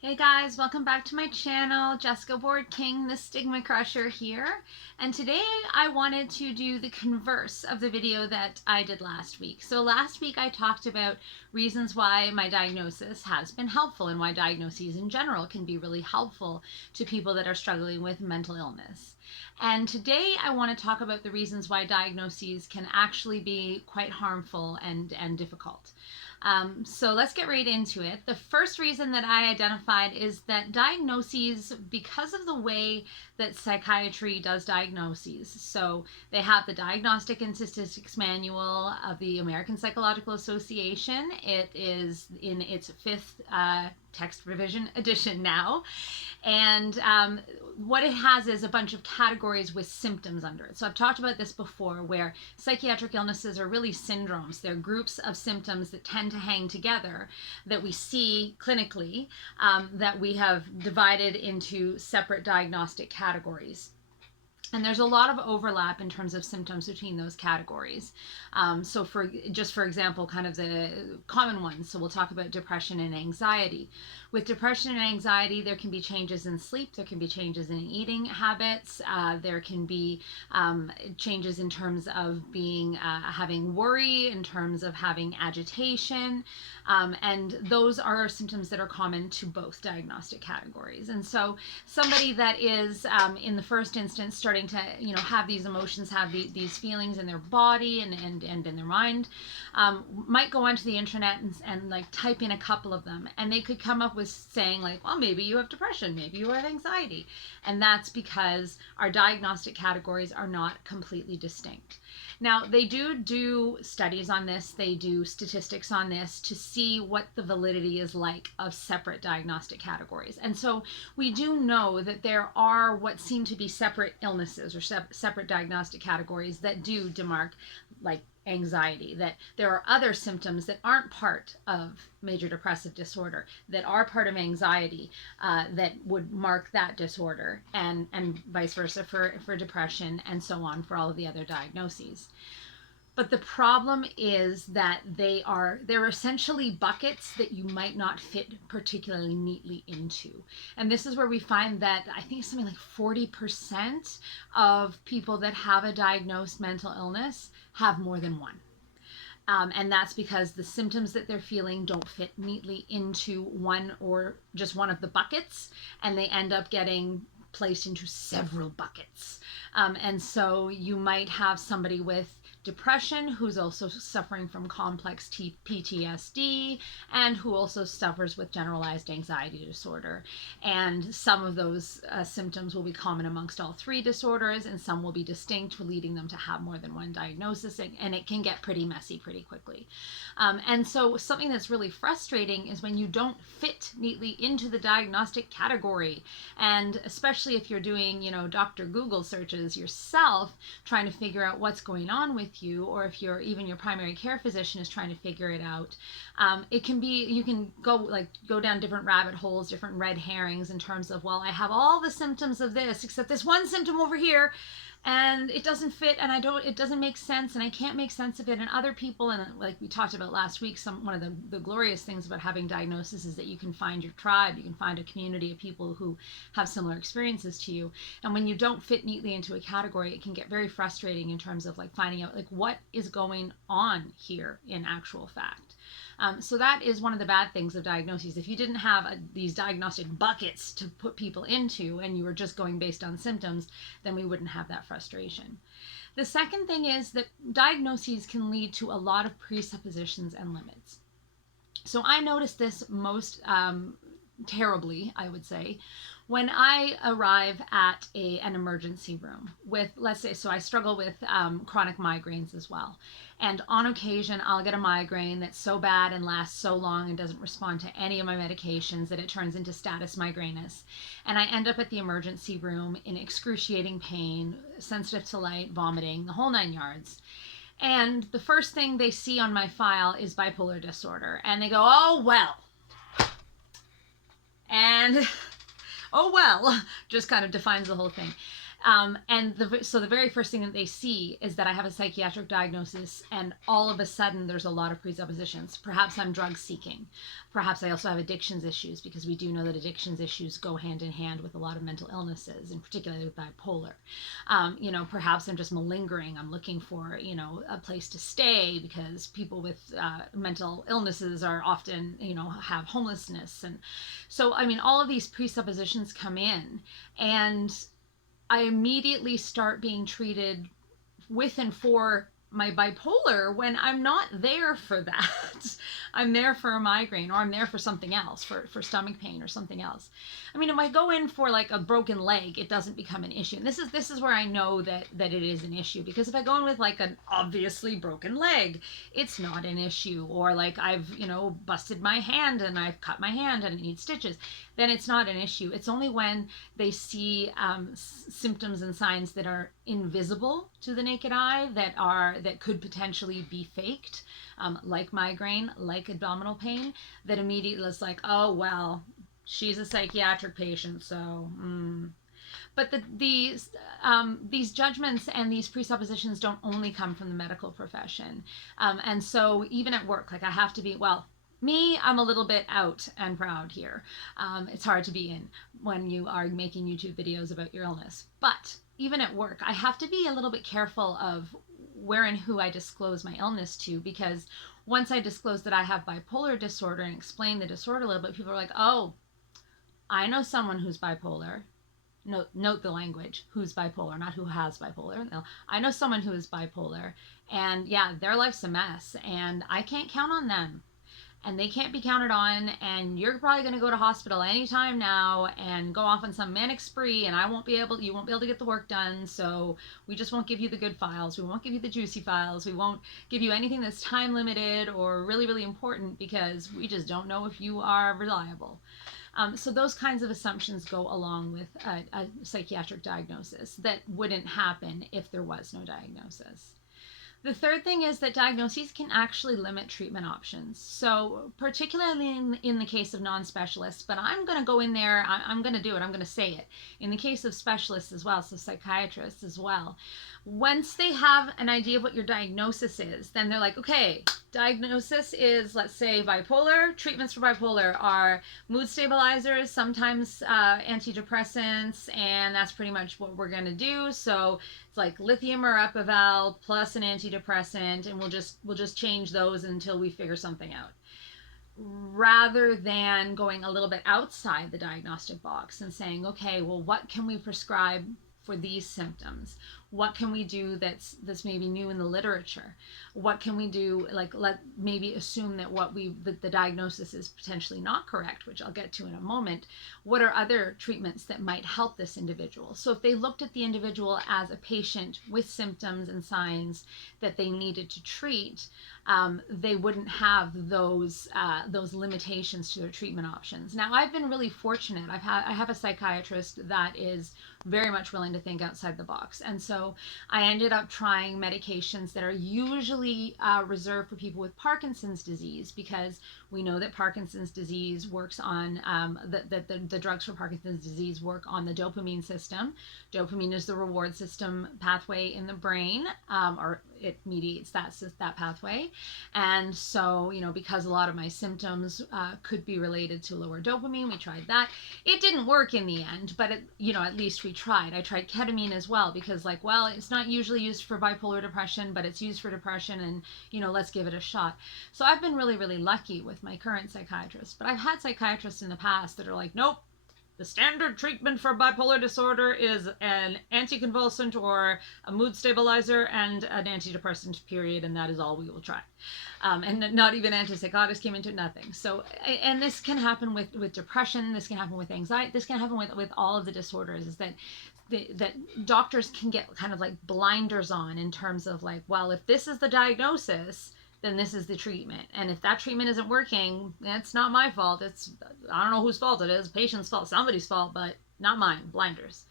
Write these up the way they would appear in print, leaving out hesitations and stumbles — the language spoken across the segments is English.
Hey guys, welcome back to my channel. Jessica Board King, the StigmaCrusher here. And today I wanted to do the converse of the video that I did last week. So last week I talked about reasons why my diagnosis has been helpful and why diagnoses in general can be really helpful to people that are struggling with mental illness. And today I want to talk about the reasons why diagnoses can actually be quite harmful and difficult. So let's get right into it. The first reason that I identified is that diagnoses, because of the way that psychiatry does diagnoses, so they have the Diagnostic and Statistics Manual of the American Psychological Association. It is in its fifth text revision edition now. And what it has is a bunch of categories with symptoms under it. So I've talked about this before, where psychiatric illnesses are really syndromes. They're groups of symptoms that tend to hang together that we see clinically, that we have divided into separate diagnostic categories. And there's a lot of overlap in terms of symptoms between those categories. So for example, kind of the common ones, so we'll talk about depression and anxiety. With depression and anxiety, there can be changes in sleep, there can be changes in eating habits, there can be changes in terms of being having worry, in terms of having agitation, and those are symptoms that are common to both diagnostic categories. And so somebody that is in the first instance starting to have these emotions, have these feelings in their body and in their mind, might go onto the internet and like type in a couple of them, and they could come up with saying like, well, maybe you have depression, maybe you have anxiety. And that's because our diagnostic categories are not completely distinct. Now, they do studies on this, they do statistics on this to see what the validity is like of separate diagnostic categories. And so we do know that there are what seem to be separate illnesses or separate diagnostic categories that do demark like anxiety, that there are other symptoms that aren't part of major depressive disorder, that are part of anxiety, that would mark that disorder, and vice versa for depression, and so on for all of the other diagnoses. But the problem is that they're essentially buckets that you might not fit particularly neatly into. And this is where we find that I think something like 40% of people that have a diagnosed mental illness have more than one. And that's because the symptoms that they're feeling don't fit neatly into one or just one of the buckets, and they end up getting placed into several buckets. And so you might have somebody with depression who's also suffering from complex PTSD and who also suffers with generalized anxiety disorder. And some of those symptoms will be common amongst all three disorders, and some will be distinct, leading them to have more than one diagnosis, and it can get pretty messy pretty quickly. And so something that's really frustrating is when you don't fit neatly into the diagnostic category, and especially if you're doing, Dr. Google searches yourself, trying to figure out what's going on with you, or if even your primary care physician is trying to figure it out. It can be, you can go down different rabbit holes, different red herrings in terms of, well, I have all the symptoms of this except this one symptom over here, and it doesn't fit, and it doesn't make sense, and I can't make sense of it. And other people, and like we talked about last week, one of the glorious things about having diagnosis is that you can find your tribe, you can find a community of people who have similar experiences to you. And when you don't fit neatly into a category, it can get very frustrating in terms of like finding out like what is going on here in actual fact. So that is one of the bad things of diagnoses. If you didn't have these diagnostic buckets to put people into, and you were just going based on symptoms, then we wouldn't have that frustration. The second thing is that diagnoses can lead to a lot of presuppositions and limits. So I noticed this most terribly, I would say, when I arrive at an emergency room with, let's say, so I struggle with chronic migraines as well. And on occasion, I'll get a migraine that's so bad and lasts so long and doesn't respond to any of my medications that it turns into status migrainous. And I end up at the emergency room in excruciating pain, sensitive to light, vomiting, the whole 9 yards. And the first thing they see on my file is bipolar disorder. And they go, oh, well. And oh, well, just kind of defines the whole thing. So the very first thing that they see is that I have a psychiatric diagnosis, and all of a sudden there's a lot of presuppositions. Perhaps I'm drug seeking. Perhaps I also have addictions issues, because we do know that addictions issues go hand in hand with a lot of mental illnesses, and particularly with bipolar. Perhaps I'm just malingering. I'm looking for, a place to stay, because people with mental illnesses are often, have homelessness. And so, all of these presuppositions come in, and I immediately start being treated with and for my bipolar when I'm not there for that. I'm there for a migraine, or I'm there for something else, for stomach pain or something else. If I go in for like a broken leg, it doesn't become an issue. And this is where I know that it is an issue, because if I go in with like an obviously broken leg, it's not an issue. Or like I've, busted my hand and I've cut my hand and it needs stitches, then it's not an issue. It's only when they see symptoms and signs that are invisible to the naked eye, that could potentially be faked, like migraine, like abdominal pain, that immediately it's like, oh well, she's a psychiatric patient, so. But these judgments and these presuppositions don't only come from the medical profession, and so even at work, like I have to be, well, me, I'm a little bit out and proud here. It's hard to be in when you are making YouTube videos about your illness. But even at work, I have to be a little bit careful of where and who I disclose my illness to, because once I disclose that I have bipolar disorder and explain the disorder a little bit, people are like, oh, I know someone who's bipolar. Note the language, who's bipolar, not who has bipolar. No, I know someone who is bipolar, and yeah, their life's a mess, and I can't count on them. And they can't be counted on, and you're probably going to go to hospital anytime now and go off on some manic spree, and you won't be able to get the work done, so we just won't give you the good files. We won't give you the juicy files. We won't give you anything that's time limited or really, really important, because we just don't know if you are reliable. So those kinds of assumptions go along with a psychiatric diagnosis that wouldn't happen if there was no diagnosis. The third thing is that diagnoses can actually limit treatment options. So particularly in the case of non-specialists, but I'm going to go in there, I'm going to do it, I'm going to say it. In the case of specialists as well, so psychiatrists as well, once they have an idea of what your diagnosis is, then they're like, okay, diagnosis is, let's say, bipolar. Treatments for bipolar are mood stabilizers, sometimes antidepressants, and that's pretty much what we're going to do. So it's like lithium or Epival plus an antidepressant, and we'll just change those until we figure something out, rather than going a little bit outside the diagnostic box and saying, okay, well, what can we prescribe for these symptoms? What can we do that's maybe new in the literature? What can we do, like, maybe assume that the diagnosis is potentially not correct, which I'll get to in a moment. What are other treatments that might help this individual? So if they looked at the individual as a patient with symptoms and signs that they needed to treat, they wouldn't have those limitations to their treatment options. Now, I've been really fortunate. I have a psychiatrist that is very much willing to think outside the box, and so I ended up trying medications that are usually reserved for people with Parkinson's disease, because we know that Parkinson's disease works on the drugs for Parkinson's disease work on the dopamine system. Dopamine is the reward system pathway in the brain, or it mediates that pathway. And so, because a lot of my symptoms could be related to lower dopamine, we tried that. It didn't work in the end, but at least we tried. I tried ketamine as well, because it's not usually used for bipolar depression, but it's used for depression, and let's give it a shot. So I've been really, really lucky with my current psychiatrist, but I've had psychiatrists in the past that are like, nope, the standard treatment for bipolar disorder is an anticonvulsant or a mood stabilizer and an antidepressant, period, and that is all we will try. And not even antipsychotics came into it, nothing. So, and this can happen with depression, this can happen with anxiety, this can happen with all of the disorders, is that doctors can get kind of like blinders on in terms of like, well, if this is the diagnosis, then this is the treatment. And if that treatment isn't working, it's not my fault. I don't know whose fault it is, patient's fault, somebody's fault, but not mine, blinders.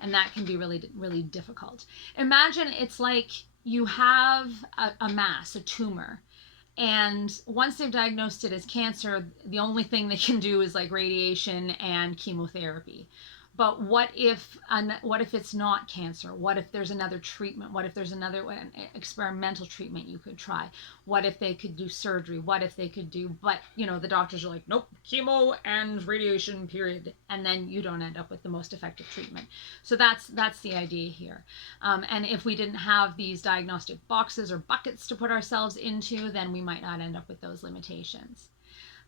And that can be really, really difficult. Imagine it's like you have a mass, a tumor, and once they've diagnosed it as cancer, the only thing they can do is like radiation and chemotherapy. But what if it's not cancer? What if there's another treatment? What if there's another experimental treatment you could try? What if they could do surgery? What if they could do, but the doctors are like, nope, chemo and radiation, period. And then you don't end up with the most effective treatment. So that's the idea here. And if we didn't have these diagnostic boxes or buckets to put ourselves into, then we might not end up with those limitations.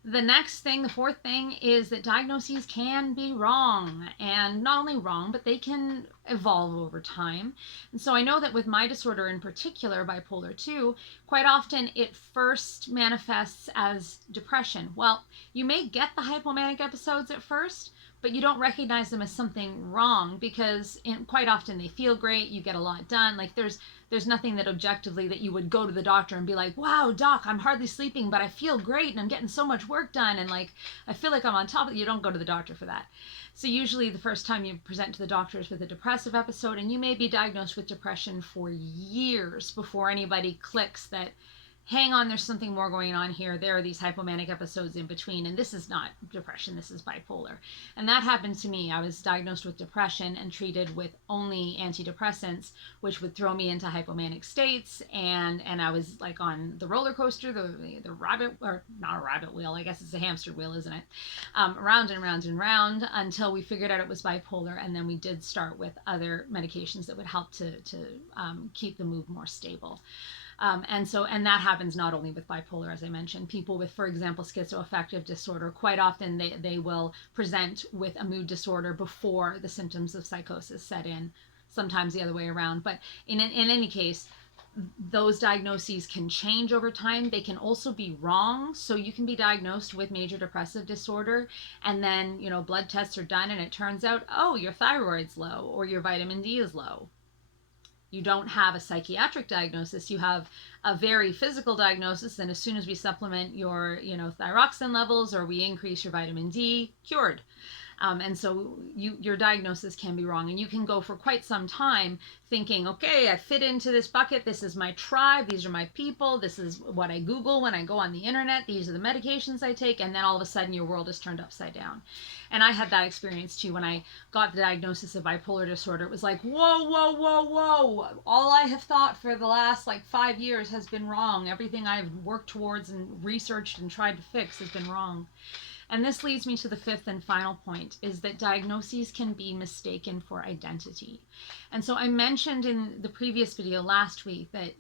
The next thing, the fourth thing, is that diagnoses can be wrong, and not only wrong, but they can evolve over time. And so I know that with my disorder in particular, bipolar 2, quite often it first manifests as depression. Well, you may get the hypomanic episodes at first, but you don't recognize them as something wrong because quite often they feel great, you get a lot done. Like there's nothing that objectively that you would go to the doctor and be like, wow, doc, I'm hardly sleeping, but I feel great and I'm getting so much work done and like I feel like I'm on top of it. You don't go to the doctor for that. So usually the first time you present to the doctors with a depressive episode, and you may be diagnosed with depression for years before anybody clicks that, hang on, there's something more going on here. There are these hypomanic episodes in between, and this is not depression, this is bipolar. And that happened to me. I was diagnosed with depression and treated with only antidepressants, which would throw me into hypomanic states, and I was like on the roller coaster, the rabbit, or not a rabbit wheel, I guess it's a hamster wheel, isn't it? Round and round and round until we figured out it was bipolar, and then we did start with other medications that would help to keep the mood more stable. And that happens not only with bipolar, as I mentioned. People with, for example, schizoaffective disorder, quite often they will present with a mood disorder before the symptoms of psychosis set in, sometimes the other way around. But in any case, those diagnoses can change over time. They can also be wrong. So you can be diagnosed with major depressive disorder, and then, blood tests are done and it turns out, oh, your thyroid's low or your vitamin D is low. You don't have a psychiatric diagnosis, you have a very physical diagnosis, and as soon as we supplement your thyroxine levels or we increase your vitamin D, cured. And so your diagnosis can be wrong, and you can go for quite some time thinking, okay, I fit into this bucket, this is my tribe, these are my people, this is what I Google when I go on the internet, these are the medications I take, and then all of a sudden your world is turned upside down. And I had that experience too when I got the diagnosis of bipolar disorder. It was like, whoa, whoa, whoa, whoa, all I have thought for the last 5 years has been wrong. Everything I've worked towards and researched and tried to fix has been wrong. And this leads me to the fifth and final point, is that diagnoses can be mistaken for identity. And so I mentioned in the previous video last week that,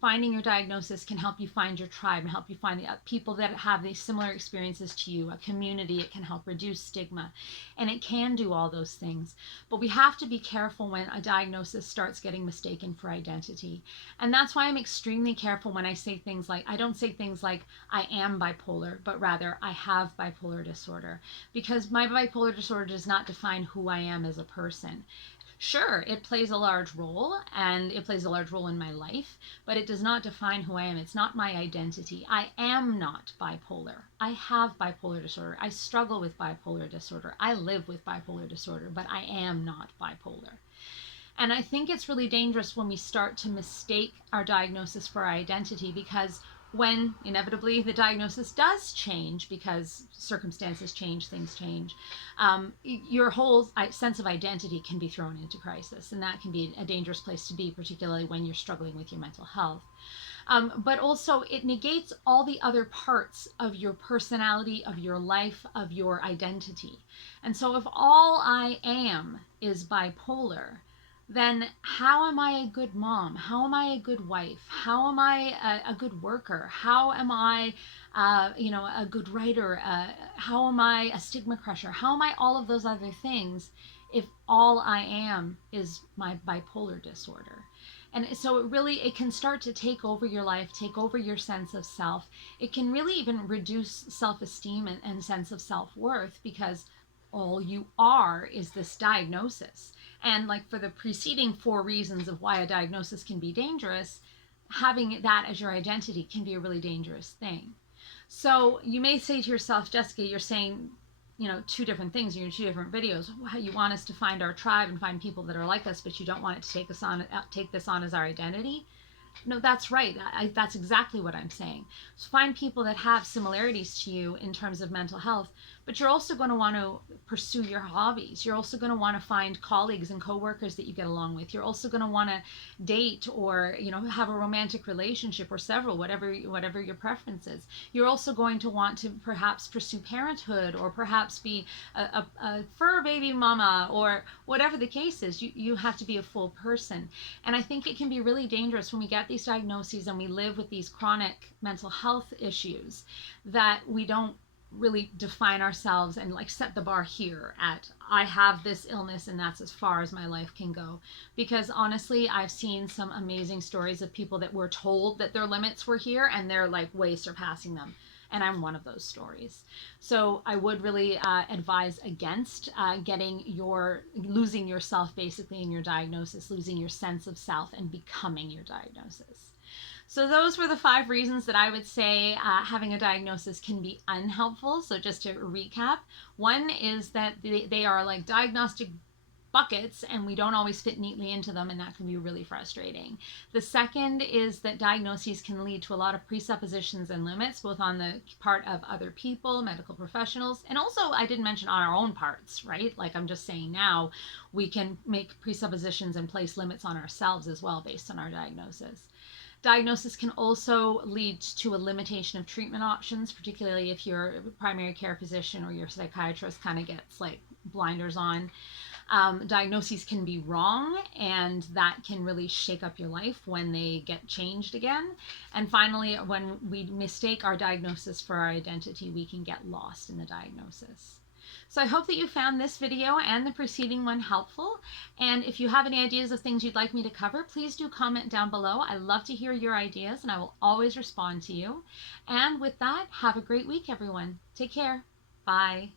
finding your diagnosis can help you find your tribe and help you find the people that have these similar experiences to you, a community. It can help reduce stigma, and it can do all those things. But we have to be careful when a diagnosis starts getting mistaken for identity. And that's why I'm extremely careful when I say things like, I don't say things like, I am bipolar, but rather, I have bipolar disorder, because my bipolar disorder does not define who I am as a person. Sure, it plays a large role, and it plays a large role in my life, but it does not define who I am. It's not my identity. I am not bipolar. I have bipolar disorder. I struggle with bipolar disorder. I live with bipolar disorder, but I am not bipolar. And I think it's really dangerous when we start to mistake our diagnosis for our identity, because when inevitably the diagnosis does change because circumstances change, things change, your whole sense of identity can be thrown into crisis, and that can be a dangerous place to be, particularly when you're struggling with your mental health. But also it negates all the other parts of your personality, of your life, of your identity. And so if all I am is bipolar, then how am I a good mom? How am I a good wife? How am I a good worker? How am I, a good writer? How am I a StigmaCrusher? How am I all of those other things if all I am is my bipolar disorder? And so it can start to take over your life, take over your sense of self. It can really even reduce self-esteem and sense of self-worth, because all you are is this diagnosis. And for the preceding 4 reasons of why a diagnosis can be dangerous, having that as your identity can be a really dangerous thing. So you may say to yourself, Jessica, you're saying, 2 different things in your 2 different videos. You want us to find our tribe and find people that are like us, but you don't want it to take this on as our identity. No, that's right. That's exactly what I'm saying. So find people that have similarities to you in terms of mental health, but you're also going to want to pursue your hobbies. You're also going to want to find colleagues and coworkers that you get along with. You're also going to want to date, or have a romantic relationship, or several, whatever your preference is. You're also going to want to perhaps pursue parenthood, or perhaps be a fur baby mama, or whatever the case is. You have to be a full person. And I think it can be really dangerous when we get these diagnoses and we live with these chronic mental health issues, that we don't really define ourselves and like set the bar here at, I have this illness and that's as far as my life can go. Because honestly, I've seen some amazing stories of people that were told that their limits were here and they're like way surpassing them. And I'm one of those stories. So I would really advise against losing yourself basically in your diagnosis, losing your sense of self and becoming your diagnosis. So those were the 5 reasons that I would say having a diagnosis can be unhelpful. So just to recap, one is that they are like diagnostic buckets and we don't always fit neatly into them, and that can be really frustrating. The second is that diagnoses can lead to a lot of presuppositions and limits, both on the part of other people, medical professionals, and also I didn't mention on our own parts, right? Like I'm just saying now, we can make presuppositions and place limits on ourselves as well based on our diagnosis. Diagnosis can also lead to a limitation of treatment options, particularly if your primary care physician or your psychiatrist kind of gets like blinders on. Diagnoses can be wrong, and that can really shake up your life when they get changed again. And finally, when we mistake our diagnosis for our identity, we can get lost in the diagnosis. So I hope that you found this video and the preceding one helpful. And if you have any ideas of things you'd like me to cover, please do comment down below. I love to hear your ideas and I will always respond to you. And with that, have a great week, everyone. Take care. Bye.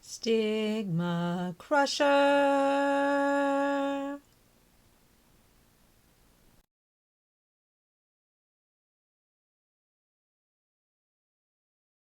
Stigma Crusher.